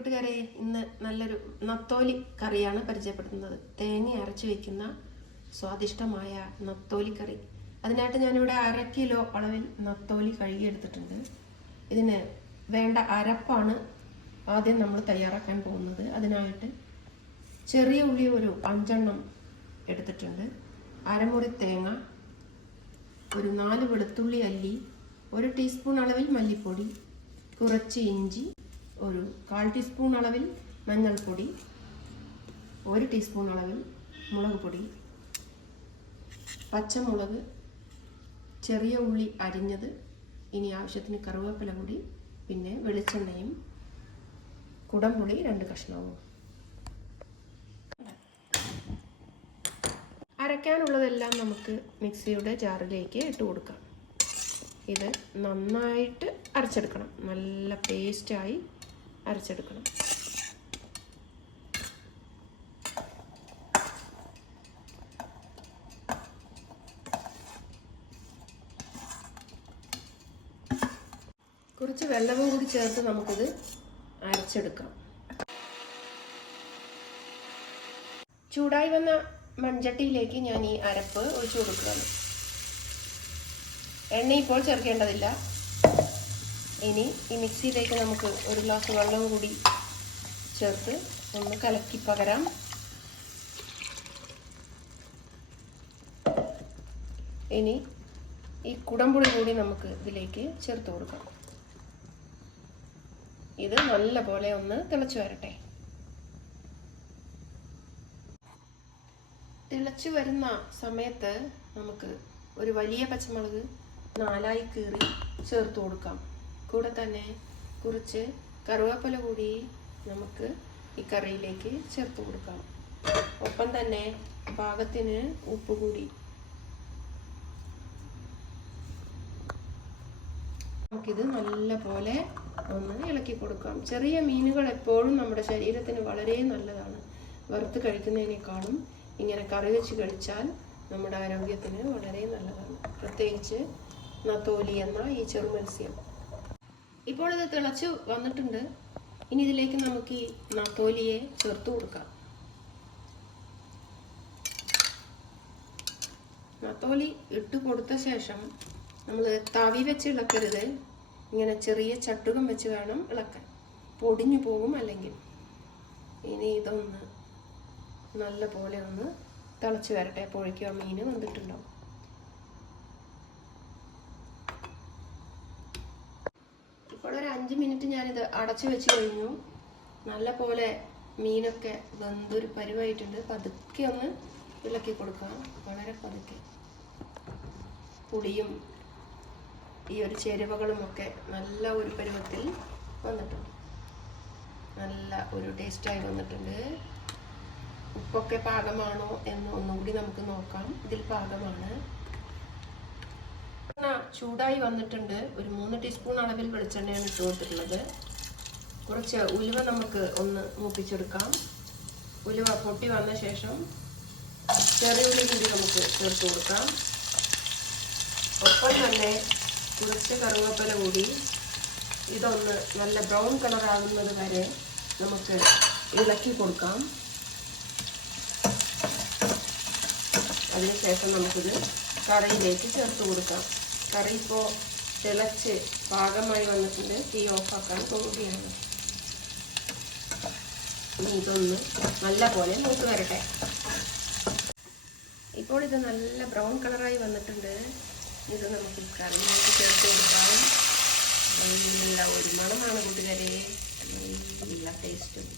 കൂട്ടുകാരെ ഇന്ന് നല്ലൊരു നത്തോലി കറിയാണ് പരിചയപ്പെടുത്തുന്നത്. തേങ്ങ അരച്ചു വെക്കുന്ന സ്വാദിഷ്ടമായ നത്തോലി കറി. അതിനായിട്ട് ഞാനിവിടെ അര കിലോ അളവിൽ നത്തോലി കഴുകിയെടുത്തിട്ടുണ്ട്. ഇതിന് വേണ്ട അരപ്പാണ് ആദ്യം നമ്മൾ തയ്യാറാക്കാൻ പോകുന്നത്. അതിനായിട്ട് ചെറിയ ഉള്ളി ഒരു അഞ്ചെണ്ണം എടുത്തിട്ടുണ്ട്. അരമുറി തേങ്ങ ഒരു നാല് വെളുത്തുള്ളി അല്ലി ഒരു ടീസ്പൂൺ അളവിൽ മല്ലിപ്പൊടി കുറച്ച് ഇഞ്ചി ഒരു കാൽ ടീസ്പൂൺ അളവിൽ മഞ്ഞൾപ്പൊടി ഒരു ടീസ്പൂൺ അളവിൽ മുളക് പൊടി പച്ചമുളക് ചെറിയ ഉള്ളി അരിഞ്ഞത് ഇനി ആവശ്യത്തിന് കറുവേപ്പില കൂടി പിന്നെ വെളിച്ചെണ്ണയും കുടംപുളി രണ്ട് കഷ്ണവും. അരയ്ക്കാനുള്ളതെല്ലാം നമുക്ക് മിക്സിയുടെ ജാറിലേക്ക് ഇട്ട് കൊടുക്കാം. ഇത് നന്നായിട്ട് അരച്ചെടുക്കണം. നല്ല പേസ്റ്റായി അരച്ചെടുക്കണം. കുറച്ച് വെള്ളവും കൂടി ചേർത്ത് നമുക്കിത് അരച്ചെടുക്കാം. ചൂടായി വന്ന മൺചട്ടിയിലേക്ക് ഞാൻ ഈ അരപ്പ് ഒഴിച്ചു കൊടുക്കുകയാണ്. എണ്ണ ഇപ്പോൾ ചേർക്കേണ്ടതില്ല. ഇനി ഈ മിക്സിയിലേക്ക് നമുക്ക് ഒരു ഗ്ലാസ് വെള്ളം കൂടി ചേർത്ത് ഒന്ന് കലക്കി പകരാം. ഇനി ഈ കുടംപുളി കൂടി നമുക്ക് ഇതിലേക്ക് ചേർത്ത് കൊടുക്കാം. ഇത് നല്ല പോലെ ഒന്ന് തിളച്ചു വരട്ടെ. തിളച്ചു വരുന്ന സമയത്ത് നമുക്ക് ഒരു വലിയ പച്ചമുളക് നാലായി കീറി ചേർത്ത് കൊടുക്കാം. കൂടെ തന്നെ കുറച്ച് കറുവേപ്പില കൂടി നമുക്ക് ഈ കറിയിലേക്ക് ചേർത്ത് കൊടുക്കാം. ഒപ്പം തന്നെ പാകത്തിന് ഉപ്പ് കൂടി. നമുക്കിത് നല്ല പോലെ ഒന്ന് ഇളക്കി കൊടുക്കാം. ചെറിയ മീനുകൾ എപ്പോഴും നമ്മുടെ ശരീരത്തിന് വളരെ നല്ലതാണ്. വറുത്ത് കഴിക്കുന്നതിനേക്കാളും ഇങ്ങനെ കറി വെച്ച് കഴിച്ചാൽ നമ്മുടെ ആരോഗ്യത്തിന് വളരെ നല്ലതാണ്. പ്രത്യേകിച്ച് നത്തോലി എന്ന ഈ ചെറുമത്സ്യം ഇപ്പോൾ ഇത് തിളച്ച് വന്നിട്ടുണ്ട്. ഇനി ഇതിലേക്ക് നമുക്ക് ഈ നത്തോലിയെ ചേർത്ത് കൊടുക്കാം. നത്തോലി ഇട്ട് കൊടുത്ത ശേഷം നമ്മൾ തവി വെച്ച് ഇളക്കരുത്. ഇങ്ങനെ ചെറിയ ചട്ടുകം വെച്ച് വേണം ഇളക്കാൻ. പൊടിഞ്ഞു പോകും അല്ലെങ്കിൽ. ഇനി ഇതൊന്ന് നല്ല പോലെ ഒന്ന് തിളച്ച് വരട്ടെ. അപ്പോഴേക്കും ആ വന്നിട്ടുണ്ടാവും ഇപ്പോൾ ഒരു അഞ്ച് മിനിറ്റ് ഞാനിത് അടച്ചു വെച്ച് കഴിഞ്ഞു. നല്ല പോലെ മീനൊക്കെ വെന്തൊരു പരുവായിട്ടുണ്ട്. പതുക്കെ ഒന്ന് ഇളക്കി കൊടുക്കാം വളരെ പതുക്കെ. പുളിയും ഈ ഒരു ചേരുവകളും ഒക്കെ നല്ല ഒരു പരുവത്തിൽ വന്നിട്ടുണ്ട്. നല്ല ഒരു ടേസ്റ്റായി വന്നിട്ടുണ്ട്. ഉപ്പൊക്കെ പാകമാണോ എന്ന് ഒന്നുകൂടി നമുക്ക് നോക്കാം. ഇതിൽ പാകമാണ്. ചൂടായി വന്നിട്ടുണ്ട്. ഒരു മൂന്ന് ടീസ്പൂൺ അളവിൽ വെളിച്ചെണ്ണയാണ് ഇട്ട് കൊടുത്തിട്ടുള്ളത്. കുറച്ച് ഉലുവ നമുക്ക് ഒന്ന് മൂപ്പിച്ചെടുക്കാം. ഉലുവ പൊട്ടി വന്ന ശേഷം ചെറിയ ഉള്ളി കൂടി നമുക്ക് ചേർത്ത് കൊടുക്കാം. ഒപ്പം തന്നെ കുറച്ച് കറുവപ്പല കൂടി. ഇതൊന്ന് നല്ല ബ്രൗൺ കളർ ആകുന്നത് വരെ നമുക്ക് ഇളക്കി കൊടുക്കാം. അതിനുശേഷം നമുക്കിത് കറിയിലേക്ക് ചേർത്ത് കൊടുക്കാം. കറി ഇപ്പോൾ തിളച്ച് പാകമായി വന്നിട്ടുണ്ട്. തീ ഓഫാക്കാൻ പോവുകയാണ്. ഇതൊന്ന് നല്ല പോലെ മൂത്ത് വരട്ടെ. ഇപ്പോൾ ഇത് നല്ല ബ്രൗൺ കളറായി വന്നിട്ടുണ്ട്. ഇത് നമുക്ക് കറിയിലേക്ക് ചേർത്ത് കൊടുക്കാം. നല്ല ഒരു മണമാണ് കൂട്ടുകാരെ. നല്ല ടേസ്റ്റും